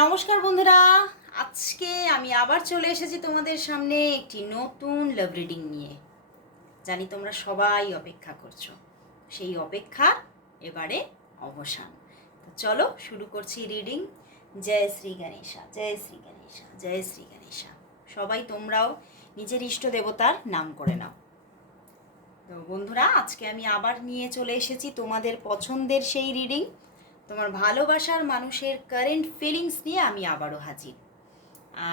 নমস্কার বন্ধুরা। আজকে আমি আবার চলে এসেছি তোমাদের সামনে একটি নতুন লাভ রিডিং নিয়ে। জানি তোমরা সবাই অপেক্ষা করছ। সেই অপেক্ষা এবারে অবসান। তো চলো শুরু করছি রিডিং জয় শ্রী গণেশা, জয় শ্রী গণেশা, জয় শ্রী গণেশা। সবাই তোমরাও নিজের ইষ্ট দেবতার নাম করে নাও। তো বন্ধুরা, আজকে আমি আবার নিয়ে চলে এসেছি তোমাদের পছন্দের সেই রিডিং তোমার ভালোবাসার মানুষের কারেন্ট ফিলিংস নিয়ে আমি আবারও হাজির।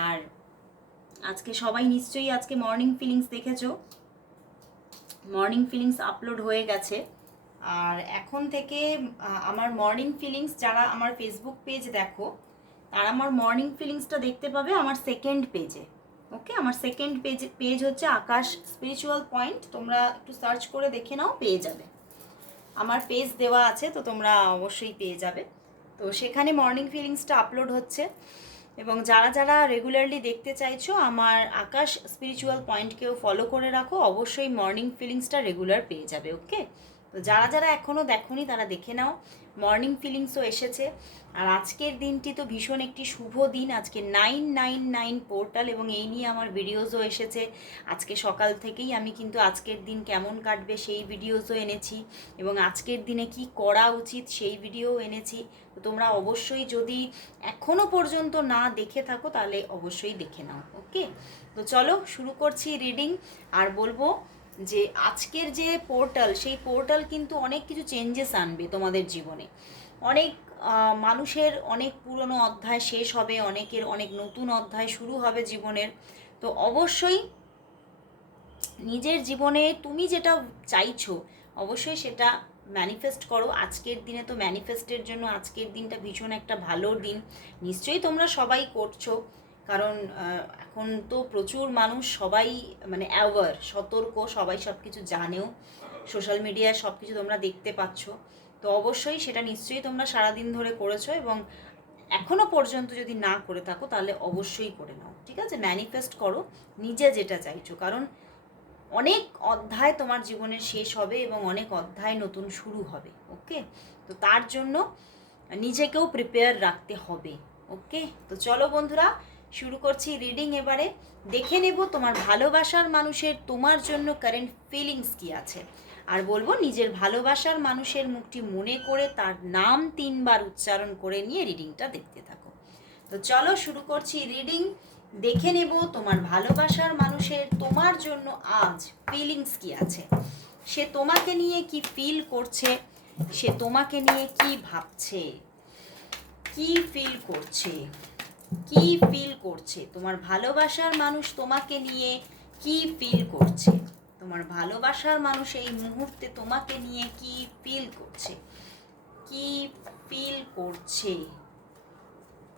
আর আজকে সবাই নিশ্চয়ই আজকে মর্নিং ফিলিংস দেখেছ। মর্নিং ফিলিংস আপলোড হয়ে গেছে। আর এখন থেকে আমার মর্নিং ফিলিংস যারা আমার ফেসবুক পেজ দেখো, তারা আমার মর্নিং ফিলিংসটা দেখতে পাবে আমার সেকেন্ড পেজে ওকে আমার সেকেন্ড পেজ পেজ হচ্ছে আকাশ স্পিরিচুয়াল পয়েন্ট তোমরা একটু সার্চ করে দেখে নাও, পেয়ে যাবে। আমার পেজ দেওয়া আছে, তো তোমরা অবশ্যই পেয়ে যাবে। তো সেখানে মর্নিং ফিলিংসটা আপলোড হচ্ছে এবং যারা যারা রেগুলারলি দেখতে চাইছো, আমার আকাশ স্পিরিচুয়াল পয়েন্টকেও ফলো করে রাখো। অবশ্যই মর্নিং ফিলিংসটা রেগুলার পেয়ে যাবে ওকে তো যারা যারা এখনও দেখোনি, তারা দেখে নাও। মর্নিং ফিলিংসও এসেছে। আর আজকের দিনটি তো ভীষণ একটি শুভ দিন। আজকে নাইন নাইন নাইন পোর্টাল এবং এই নিয়ে আমার ভিডিওসও এসেছে। আজকে সকাল থেকেই আমি কিন্তু আজকের দিন কেমন কাটবে সেই ভিডিওসও এনেছি এবং আজকের দিনে কি করা উচিত সেই ভিডিও এনেছি। তো তোমরা অবশ্যই যদি এখনও পর্যন্ত না দেখে থাকো, তাহলে অবশ্যই দেখে নাও। ওকে তো চলো শুরু করছি রিডিং আর বলব যে আজকের যে পোর্টাল সেই পোর্টাল কিন্তু অনেক কিছু চেঞ্জেস আনবে তোমাদের জীবনে। অনেক মানুষের অনেক পুরনো অধ্যায় শেষ হবে, অনেকের অনেক নতুন অধ্যায় শুরু হবে জীবনের। তো অবশ্যই নিজের জীবনে তুমি যেটা চাইছো, অবশ্যই সেটা ম্যানিফেস্ট করো। আজকের দিনে তো ম্যানিফেস্টের জন্য আজকের দিনটা ভীষণ একটা ভালো দিন। নিশ্চয়ই তোমরা সবাই করছ। কারণ এখন তো প্রচুর মানুষ সবাই মানে অ্যাওয়ার সতর্ক, সবাই সব কিছু জানেও। সোশ্যাল মিডিয়ায় সব কিছু তোমরা দেখতে পাচ্ছ। তো অবশ্যই সেটা নিশ্চয়ই তোমরা সারাদিন ধরে করেছ এবং এখনও পর্যন্ত যদি না করে থাকো, তাহলে অবশ্যই করে নাও। ঠিক আছে? ম্যানিফেস্ট করো। নিজে যেটা চাইছো। কারণ অনেক অধ্যায় তোমার জীবনে শেষ হবে এবং অনেক অধ্যায় নতুন শুরু হবে। ওকে? তো তার জন্য নিজেকেও প্রিপেয়ার রাখতে হবে। ওকে? তো চলো বন্ধুরা শুরু করছি রিডিং এবারে। দেখে নেব তোমার ভালোবাসার মানুষের, তোমার জন্য কারেন্ট ফিলিংস কি আছে। আর বলব, নিজের ভালোবাসার মানুষের মুখটি মনে করে তার নাম তিনবার উচ্চারণ করে নিয়ে রিডিংটা দেখতে থাকো। তো চলো শুরু করছি রিডিং দেখে নেব তোমার ভালোবাসার মানুষের, তোমার জন্য আজ ফিলিংস কি আছে। সে তোমাকে নিয়ে কি ফিল করছে? সে তোমাকে নিয়ে কি ভাবছে? কি ফিল করছে? কি ফিল করছে? তোমার ভালোবাসার মানুষ তোমাকে নিয়ে কি ফিল করছে? তোমার ভালোবাসার মানুষ এই মুহূর্তে তোমাকে নিয়ে কি ফিল করছে? কি ফিল করছে?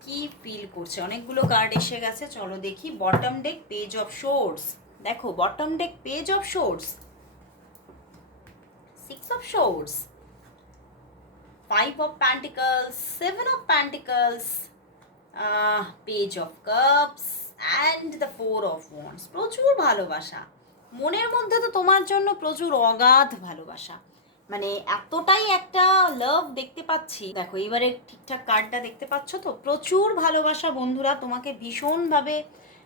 কি ফিল করছে? অনেকগুলো কার্ড এসে গেছে, চলো দেখি। Bottom deck page of swords দেখো bottom deck page of swords six of swords five of pentacles seven of pentacles page of cups and the four of wands প্রচুর ভালোবাসা। মনের মধ্যে তো তোমার জন্য প্রচুর অগাধ ভালোবাসা। মানে এতটাই একটা লাভ দেখতে পাচ্ছি। দেখো এবারে ঠিকঠাক কার্ডটা দেখতে পাচ্ছ তো? প্রচুর ভালোবাসা বন্ধুরা, তোমাকে ভীষণভাবে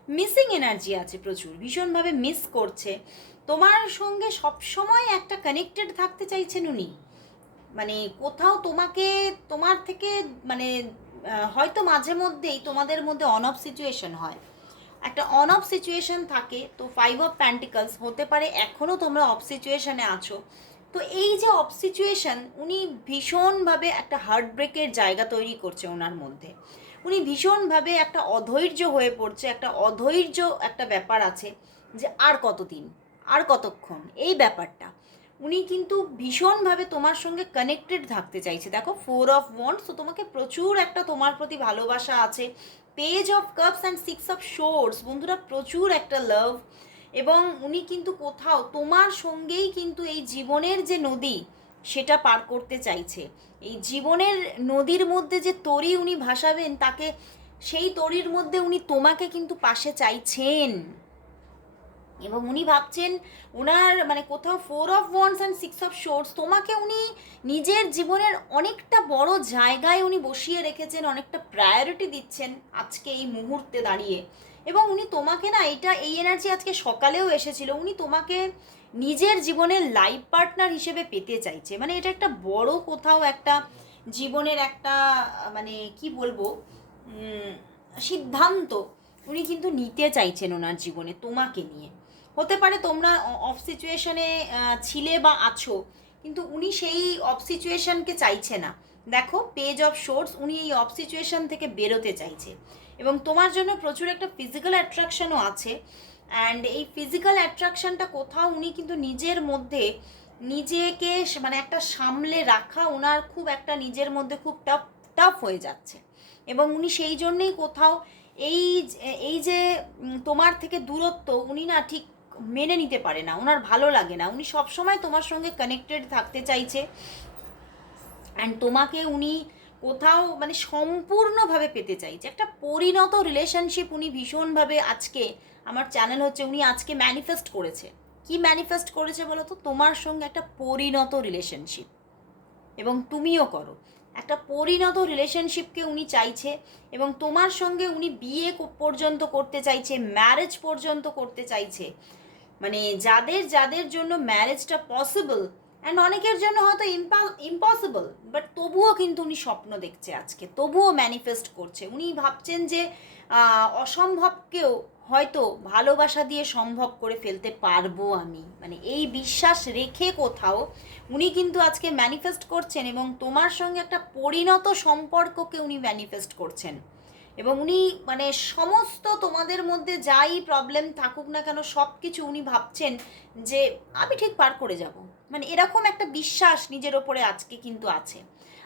মিসিং এনার্জি আছে প্রচুর, ভীষণভাবে মিস করছে। তোমার সঙ্গে সবসময় একটা কানেক্টেড থাকতে চাইছেন উনি। মানে কোথাও তোমাকে, তোমার থেকে মানে হয়তো মাঝে মধ্যেই তোমাদের মধ্যে অন অফ সিচুয়েশন হয়। একটা অন অফ সিচুয়েশন থাকে, তো ফাইভ অফ প্যান্টিকলস হতে পারে এখনও তোমরা অফ সিচুয়েশনে আছো। তো এই যে অফ সিচুয়েশন উনি ভীষণভাবে একটা হার্ট ব্রেকের জায়গা তৈরি করছে ওনার মধ্যে। উনি ভীষণভাবে একটা অধৈর্য হয়ে পড়ছে, একটা অধৈর্য একটা ব্যাপার আছে যে আর কতদিন, আর কতক্ষণ, এই ব্যাপারটা। উনি কিন্তু ভীষণভাবে তোমার সঙ্গে কানেক্টেড থাকতে চাইছে। দেখো ফোর অফ ওয়ান্স তো তোমাকে প্রচুর একটা তোমার প্রতি ভালোবাসা আছে। Page of cups and six of swords বন্ধুরা প্রচুর একটা লাভ এবং উনি কিন্তু কোথাও তোমার সঙ্গেই কিন্তু এই জীবনের যে নদী, সেটা পার করতে চাইছে। এই জীবনের নদীর মধ্যে যে তরি উনি ভাসাবেন, তাকে সেই তরির মধ্যে উনি তোমাকে কিন্তু পাশে চাইছেন। এবং উনি ভাবছেন ওনার মানে কোথাও four of wands and six of swords তোমাকে উনি নিজের জীবনের অনেকটা বড় জায়গায় উনি বসিয়ে রেখেছেন, অনেকটা প্রায়োরিটি দিচ্ছেন আজকে এই মুহূর্তে দাঁড়িয়ে। এবং উনি তোমাকে না এটা, এই এনার্জি আজকে সকালেও এসেছিল, উনি তোমাকে নিজের জীবনের লাইফ পার্টনার হিসেবে পেতে চাইছে। মানে এটা একটা বড় কোথাও একটা জীবনের একটা মানে কি বলব সিদ্ধান্ত উনি কিন্তু নিতে চাইছেন ওনার জীবনে তোমাকে নিয়ে। হতে পারে তোমরা অফ সিচুয়েশনে ছিলে বা আছো, কিন্তু উনি সেই অফ সিচুয়েশনকে চাইছে না। দেখো পেজ অফ শোর্টস উনি এই অফ সিচুয়েশন থেকে বেরোতে চাইছে। এবং তোমার জন্য প্রচুর একটা ফিজিক্যাল অ্যাট্রাকশনও আছে। অ্যান্ড এই ফিজিক্যাল অ্যাট্রাকশনটা কোথাও উনি কিন্তু নিজের মধ্যে, নিজেকে মানে একটা সামলে রাখা ওনার খুব একটা নিজের মধ্যে খুব টাফ টাফ হয়ে যাচ্ছে। এবং উনি সেই জন্যেই কোথাও এই এই যে তোমার থেকে দূরত্ব, উনি না ঠিক মেনে নিতে পারে না, ওনার ভালো লাগে না। উনি সবসময় তোমার সঙ্গে কানেক্টেড থাকতে চাইছে। অ্যান্ড তোমাকে উনি কোথাও মানে সম্পূর্ণভাবে পেতে চাইছে। একটা পরিণত রিলেশনশিপ উনি ভীষণভাবে আজকে আমার চ্যানেল হচ্ছে, উনি আজকে ম্যানিফেস্ট করেছে। কি ম্যানিফেস্ট করেছে বলো তো? তোমার সঙ্গে একটা পরিণত রিলেশনশিপ এবং তুমিও করো। একটা পরিণত রিলেশনশিপকে উনি চাইছে এবং তোমার সঙ্গে উনি বিয়ে পর্যন্ত করতে চাইছে ম্যারেজ পর্যন্ত করতে চাইছে। মানে যাদের যাদের জন্য ম্যারেজটা পসিবল অ্যান্ড অনেকের জন্য হয়তো ইম্পসিবল বাট তবুও কিন্তু উনি স্বপ্ন দেখছে আজকে, তবুও ম্যানিফেস্ট করছে। উনি ভাবছেন যে অসম্ভবকেও হয়তো ভালোবাসা দিয়ে সম্ভব করে ফেলতে পারব আমি। মানে এই বিশ্বাস রেখে কোথাও উনি কিন্তু আজকে ম্যানিফেস্ট করছেন এবং তোমার সঙ্গে একটা পরিণত সম্পর্ককে উনি ম্যানিফেস্ট করছেন। এবং উনি মানে সমস্ত তোমাদের মধ্যে যাই প্রবলেম থাকুক না কেন সব কিছু উনি ভাবছেন যে আমি ঠিক পার করে যাব। মানে এরকম একটা বিশ্বাস নিজের ওপরে আজকে কিন্তু আছে।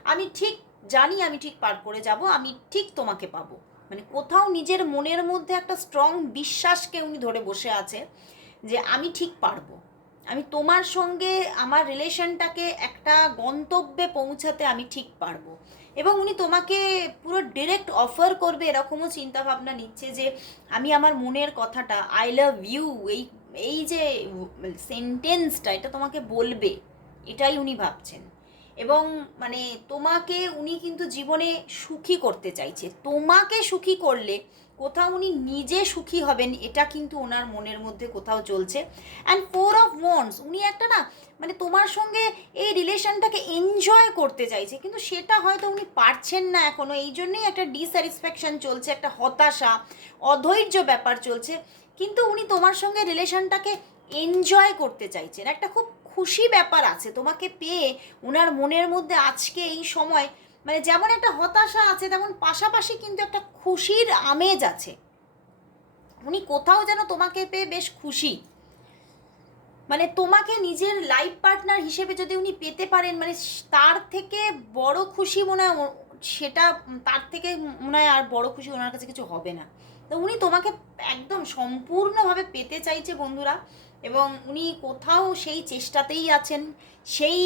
আমি ঠিক জানি আমি ঠিক পার করে যাব, আমি ঠিক তোমাকে পাবো। মানে কোথাও নিজের মনের মধ্যে একটা স্ট্রং বিশ্বাসকে উনি ধরে বসে আছে যে আমি ঠিক পারব। আমি তোমার সঙ্গে আমার রিলেশনটাকে একটা গন্তব্যে পৌঁছাতে আমি ঠিক পারব। এবং উনি তোমাকে পুরো ডিরেক্ট অফার করবে এরকমও চিন্তা ভাবনা নিচ্ছে যে আমি আমার মনের কথাটা আই লাভ ইউ এই এই যে সেন্টেন্সটা এটা তোমাকে বলবে, এটাই উনি ভাবছেন। এবং মানে তোমাকে উনি কিন্তু জীবনে সুখী করতে চাইছে। তোমাকে সুখী করলে কোথাও উনি নিজে সুখী হবেন, এটা কিন্তু ওনার মনের মধ্যে কোথাও চলছে। অ্যান্ড ফোর অফ ওয়ান্স উনি একটা না মানে তোমার সঙ্গে এই রিলেশনটাকে এনজয় করতে চাইছে, কিন্তু সেটা হয়তো উনি পারছেন না এখনও এই জন্যই একটা ডিস্যাটিসফ্যাকশন চলছে, একটা হতাশা, অধৈর্য ব্যাপার চলছে। কিন্তু উনি তোমার সঙ্গে রিলেশনটাকে এনজয় করতে চাইছেন। একটা খুব খুশি ব্যাপার আছে তোমাকে পেয়ে ওনার মনের মধ্যে আজকে এই সময় মানে যেমন একটা হতাশা আছে, তেমন পাশাপাশি কিন্তু একটা খুশির আমেজ আছে। উনি কোথাও যেন তোমাকে পেয়ে বেশ খুশি। মানে তোমাকে নিজের লাইফ পার্টনার হিসেবে যদি উনি পেতে পারেন মানে তার থেকে বড় খুশি মনে হয়, সেটা তার থেকে মনে হয় আর বড় খুশি ওনার কাছে কিছু হবে না। তো উনি তোমাকে একদম সম্পূর্ণভাবে পেতে চাইছে বন্ধুরা এবং উনি কোথাও সেই চেষ্টাতেই আছেন, সেই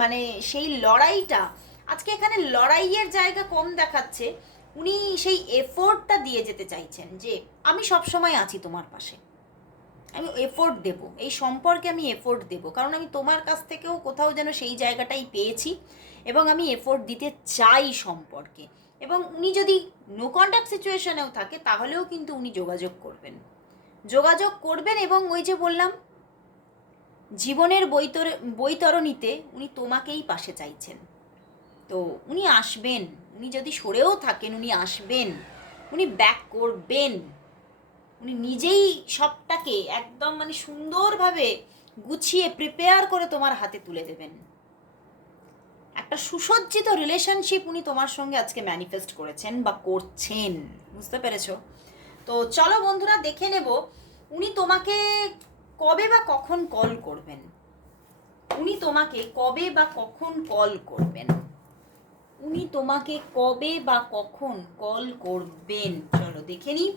মানে সেই লড়াইটা আজকে এখানে লড়াইয়ের জায়গা কম দেখাচ্ছে। উনি সেই এফোর্টটা দিয়ে যেতে চাইছেন যে, আমি সবসময় আছি তোমার পাশে। আমি এফোর্ট দেব। এই সম্পর্কে আমি এফোর্ট দেব। কারণ আমি তোমার কাছ থেকেও কোথাও যেন সেই জায়গাটাই পেয়েছি এবং আমি এফোর্ট দিতে চাই সম্পর্কে। এবং উনি যদি নো কন্ট্যাক্ট সিচুয়েশনেও থাকে, তাহলেও কিন্তু উনি যোগাযোগ করবেন। যোগাযোগ করবেন এবং ওই যে বললাম, জীবনের বৈতর, বৈতরণীতে উনি তোমাকেই পাশে চাইছেন। তো উনি আসবেন। উনি যদি সরেও থাকেন, উনি আসবেন। উনি ব্যাক করবেন। উনি নিজেই সবটাকে একদম মানে সুন্দরভাবে গুছিয়ে প্রিপেয়ার করে তোমার হাতে তুলে দেবেন। একটা সুসজ্জিত রিলেশনশিপ উনি তোমার সঙ্গে আজকে ম্যানিফেস্ট করেছেন বা করছেন। বুঝতে পেরেছ? তো চলো বন্ধুরা, দেখে নেব উনি তোমাকে কবে বা কখন কল করবেন। উনি তোমাকে কবে বা কখন কল করবেন। উনি তোমাকে কবে বা কখন কল করবেন? চলো দেখে নিই।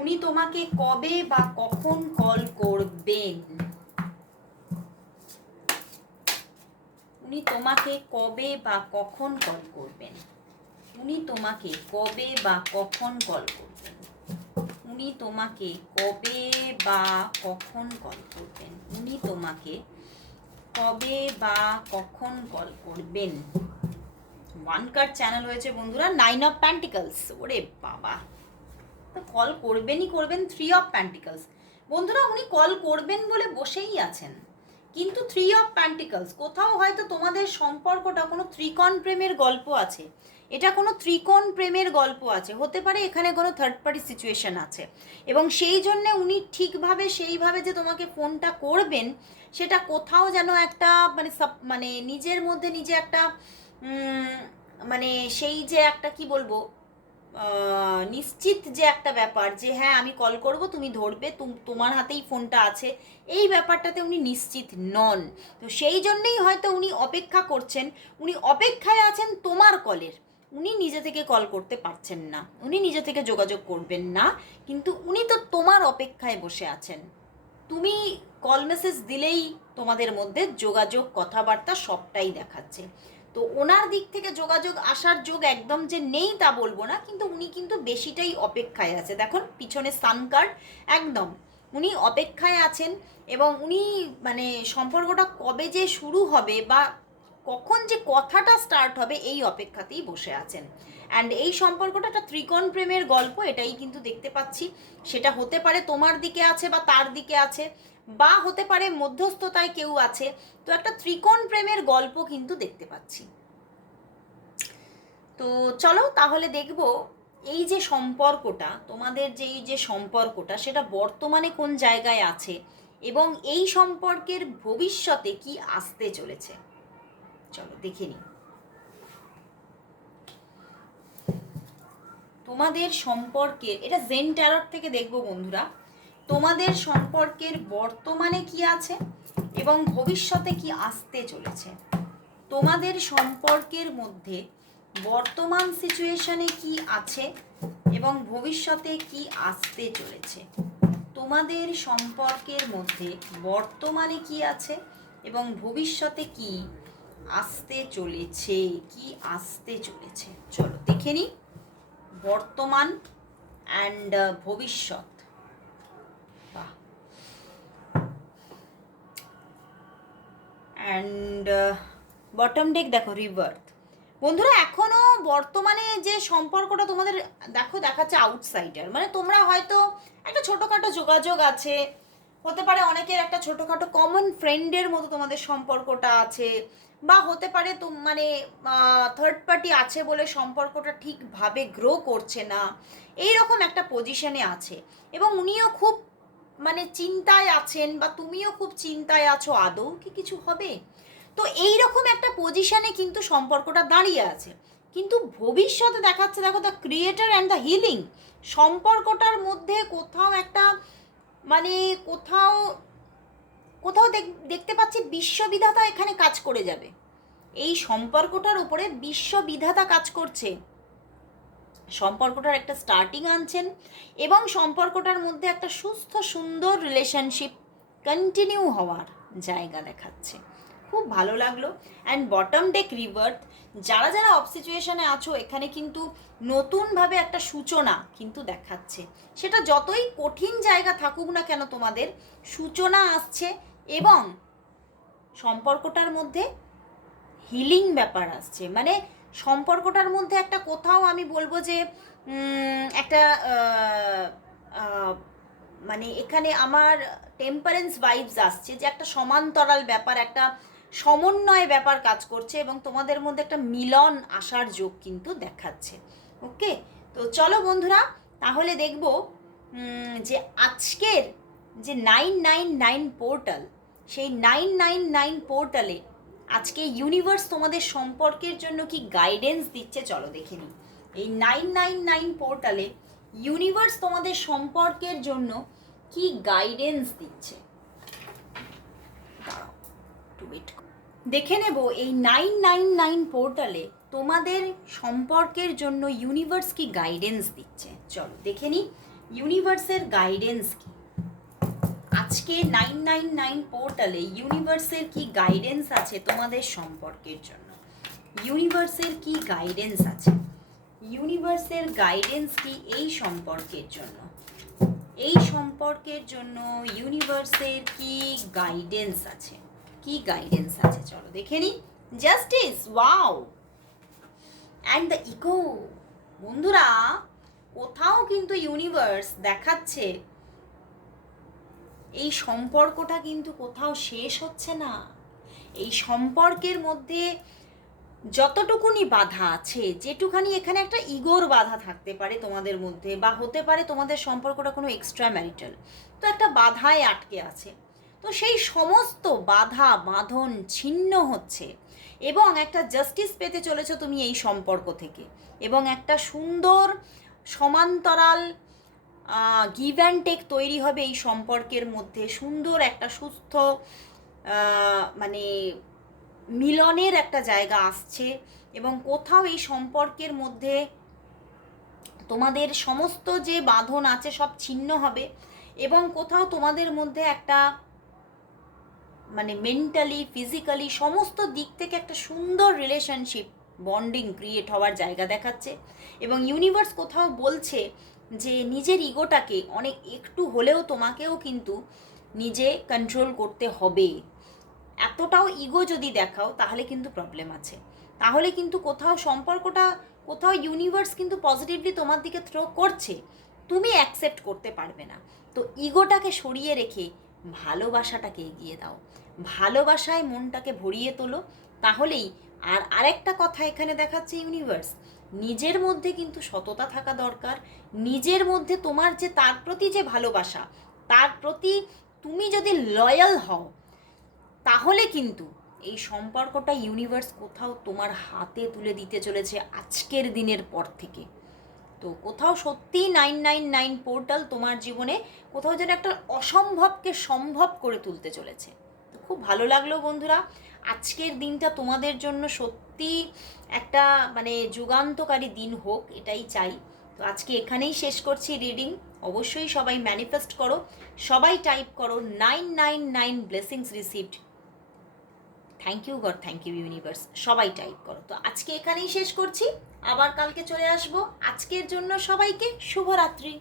উনি তোমাকে কবে বা কখন কল করবেন? উনি তোমাকে কবে বা কখন কল করবেন? উনি তোমাকে কবে বা কখন কল করবেন? উনি তোমাকে কবে বা কখন কল করবেন? উনি তোমাকে কবে বা কখন কল করবেন? ওয়ান কার্ড চ্যানেল হয়েছে বন্ধুরা নাইন অফ প্যান্টিকলস ওরে বাবা। তো কল করবেনই করবেন থ্রি অফ প্যান্টিকলস বন্ধুরা, উনি কল করবেন বলে বসেই আছেন। কিন্তু থ্রি অফ প্যান্টিকলস কোথাও হয়তো তোমাদের সম্পর্কটা কোনো ত্রিকোণ প্রেমের গল্প আছে। এটা কোনো ত্রিকোণ প্রেমের গল্প আছে। হতে পারে এখানে কোনো থার্ড পার্টি সিচুয়েশন আছে। এবং সেই জন্য উনি ঠিকভাবে সেইভাবে যে তোমাকে ফোনটা করবেন, সেটা কোথাও যেন একটা মানে মানে নিজের মধ্যে নিজে একটা মানে সেই যে একটা কি বলব নিশ্চিত যে একটা ব্যাপার যে হ্যাঁ আমি কল করব, তুমি ধরবে, তুম- তোমার হাতেই ফোনটা আছে। এই ব্যাপারটাতে উনি নিশ্চিত নন। তো সেই জন্যেই হয়তো উনি অপেক্ষা করছেন। উনি অপেক্ষায় আছেন তোমার কলের উনি নিজে থেকে কল করতে পারছেন না। উনি নিজে থেকে যোগাযোগ করবেন না। কিন্তু উনি তো তোমার অপেক্ষায় বসে আছেন। তুমি কল মেসেজ দিলেই তোমাদের মধ্যে যোগাযোগ, কথাবার্তা সবটাই দেখাচ্ছে। তো ওনার দিক থেকে যোগাযোগ আসার যোগ একদম যে নেই তা বলব না, কিন্তু উনি কিন্তু বেশিটাই অপেক্ষায় আছে। দেখুন, পিছনে সান কার্ড, একদম। উনি অপেক্ষায় আছেন এবং উনি মানে সম্পর্কটা কবে যে শুরু হবে বা কখন যে কথাটা স্টার্ট হবে এই অপেক্ষাতেই বসে আছেন। অ্যান্ড এই সম্পর্কটা একটা ত্রিকোণ প্রেমের গল্প, এটাই কিন্তু দেখতে পাচ্ছি। সেটা হতে পারে তোমার দিকে আছে বা তার দিকে আছে। বা হতে পারে মধ্যস্থতায় কেউ আছে। তো একটা ত্রিকোণ প্রেমের গল্প কিন্তু দেখতে পাচ্ছি। তো চলো তাহলে দেখব, এই যে সম্পর্কটা, তোমাদের যে এই যে সম্পর্কটা, সেটা বর্তমানে কোন জায়গায় আছে এবং এই সম্পর্কের ভবিষ্যতে কি আসতে চলেছে? চলো দেখে নিই। তোমাদের সম্পর্কের, এটা জেন ট্যারট থেকে দেখব বন্ধুরা। তোমাদের সম্পর্কের বর্তমানে কি আছে এবং ভবিষ্যতে কি আসতে চলেছে? তোমাদের সম্পর্কের মধ্যে বর্তমান সিচুয়েশনে কি আছে এবং ভবিষ্যতে কি আসতে চলেছে? তোমাদের সম্পর্কের মধ্যে বর্তমানে কি আছে এবং ভবিষ্যতে কি আসতে চলেছে? কি আসতে চলেছে? চলো দেখে নিই। বর্তমান অ্যান্ড ভবিষ্যৎ। অ্যান্ড বটম ডেক দেখো রিভার্থ বন্ধুরা এখনও বর্তমানে যে সম্পর্কটা তোমাদের দেখো, দেখাচ্ছে আউটসাইডার মানে তোমরা হয়তো একটা ছোটোখাটো যোগাযোগ আছে, হতে পারে অনেকের একটা ছোটোখাটো কমন ফ্রেন্ডের মতো তোমাদের সম্পর্কটা আছে, বা হতে পারে তো মানে থার্ড পার্টি আছে বলে সম্পর্কটা ঠিকভাবে গ্রো করছে না। এই রকম একটা পজিশনে আছে। এবং উনিও খুব মানে চিন্তায় আছেন বা তুমিও খুব চিন্তায় আছো, আদৌ কি কিছু হবে? তো এই রকম একটা পজিশনে কিন্তু সম্পর্কটা দাঁড়িয়ে আছে। কিন্তু ভবিষ্যতে দেখাচ্ছে, দেখো the creator and the healing সম্পর্কটার মধ্যে কোথাও একটা মানে কোথাও কোথাও দেখ- দেখতে পাচ্ছি বিশ্ববিধাতা এখানে কাজ করে যাবে। এই সম্পর্কটার উপরে বিশ্ববিধাতা কাজ করছে। সম্পর্কটার একটা স্টার্টিং আনছেন এবং সম্পর্কটার মধ্যে একটা সুস্থ, সুন্দর রিলেশনশিপ কন্টিনিউ হওয়ার জায়গা দেখাচ্ছে। খুব ভালো লাগল। অ্যান্ড বটম ডেক রিভার্ট যারা যারা অফ সিচুয়েশনে আছো, এখানে কিন্তু নতুনভাবে একটা সূচনা কিন্তু দেখাচ্ছে। সেটা যতই কঠিন জায়গা থাকুক না কেন তোমাদের, সূচনা আসছে এবং সম্পর্কটার মধ্যে হিলিং ব্যাপার আসছে। মানে সম্পর্কটার মধ্যে একটা কোথাও আমি বলব যে একটা মানে এখানে আমার টেম্পারেন্স ভাইবস আসছে যে একটা সমান্তরাল ব্যাপার, একটা সমন্বয় ব্যাপার কাজ করছে এবং তোমাদের মধ্যে একটা মিলন আসার যোগ কিন্তু দেখাচ্ছে। ওকে তো চলো বন্ধুরা, তাহলে দেখব যে আজকের যে নাইন নাইন নাইন পোর্টাল সেই নাইন নাইন নাইন পোর্টালে আজকে ইউনিভার্স তোমাদের সম্পর্কের জন্য কি গাইডেন্স দিচ্ছে চলো দেখে নিই। এই নাইন নাইন নাইন পোর্টালে ইউনিভার্স তোমাদের সম্পর্কের জন্য কি গাইডেন্স দিচ্ছে? দেখে নেব এই নাইন নাইন নাইন পোর্টালে তোমাদের সম্পর্কের জন্য ইউনিভার্স কি গাইডেন্স দিচ্ছে? চলো দেখে নিই ইউনিভার্সের গাইডেন্স কি? আজকে নাইন নাইন নাইন পোর্টালে ইউনিভার্সের কি গাইডেন্স আছে তোমাদের সম্পর্কের জন্য? ইউনিভার্সের কি গাইডেন্স আছে? ইউনিভার্সের গাইডেন্স কি এই সম্পর্কের জন্য? এই সম্পর্কের জন্য ইউনিভার্সের কি গাইডেন্স আছে? কি গাইডেন্স আছে? চলো দেখে নিই। Justice wow and the echo বন্ধুরা, কোথাও কিন্তু ইউনিভার্স দেখাচ্ছে এই সম্পর্কটা কিন্তু কোথাও শেষ হচ্ছে না। এই সম্পর্কের মধ্যে যতটুকুনি বাধা আছে, যেটুখানি এখানে একটা ইগোর বাধা থাকতে পারে তোমাদের মধ্যে বা হতে পারে তোমাদের সম্পর্কটা কোনো এক্সট্রা ম্যারিটাল তো একটা বাধায় আটকে আছে। তো সেই সমস্ত বাধা, বাঁধন ছিন্ন হচ্ছে এবং একটা জাস্টিস পেতে চলেছো তুমি এই সম্পর্ক থেকে এবং একটা সুন্দর, সমান্তরাল গিভ অ্যান্ড টেক তৈরি হবে এই সম্পর্কের মধ্যে। সুন্দর একটা সুস্থ মানে মিলনের একটা জায়গা আসছে এবং কোথাও এই সম্পর্কের মধ্যে তোমাদের সমস্ত যে বাঁধন আছে সব ছিন্ন হবে এবং কোথাও তোমাদের মধ্যে একটা মানে মেন্টালি ফিজিক্যালি সমস্ত দিক থেকে একটা সুন্দর রিলেশনশিপ বন্ডিং ক্রিয়েট হওয়ার জায়গা দেখাচ্ছে এবং ইউনিভার্স কোথাও বলছে যে নিজের ইগোটাকে অনেক একটু হলেও তোমাকেও কিন্তু নিজে কন্ট্রোল করতে হবে। এতটাও ইগো যদি দেখাও, তাহলে কিন্তু প্রবলেম আছে। তাহলে কিন্তু কোথাও সম্পর্কটা, কোথাও ইউনিভার্স কিন্তু পজিটিভলি তোমার দিকে থ্রো করছে, তুমি অ্যাকসেপ্ট করতে পারবে না। তো ইগোটাকে সরিয়ে রেখে ভালোবাসাটাকে এগিয়ে দাও। ভালোবাসায় মনটাকে ভরিয়ে তোলো। তাহলেই আর আরেকটা কথা এখানে দেখাচ্ছে ইউনিভার্স নিজের মধ্যে কিন্তু সততা থাকা দরকার, নিজের মধ্যে তোমার যে, তার প্রতি যে ভালোবাসা, তার প্রতি তুমি যদি লয়াল হও, তাহলে কিন্তু এই সম্পর্কটা ইউনিভার্স কোথাও তোমার হাতে তুলে দিতে চলেছে আজকের দিনের পর থেকে। তো কোথাও সত্যি নাইন নাইন নাইন পোর্টাল তোমার জীবনে কোথাও যেন একটা অসম্ভবকে সম্ভব করে তুলতে চলেছে। তো খুব ভালো লাগল বন্ধুরা। আজকের দিনটা তোমাদের জন্য সত্যি একটা মানে যুগান্তকারী দিন হোক, এটাই চাই। তো আজকে এখানেই শেষ করছি রিডিং অবশ্যই সবাই ম্যানিফেস্ট করো। সবাই টাইপ করো nine nine nine blessings received thank you God thank you universe সবাই টাইপ করো। তো আজকে এখানেই শেষ করছি। আবার কালকে চলে আসব। আজকের জন্য সবাইকে শুভরাত্রি।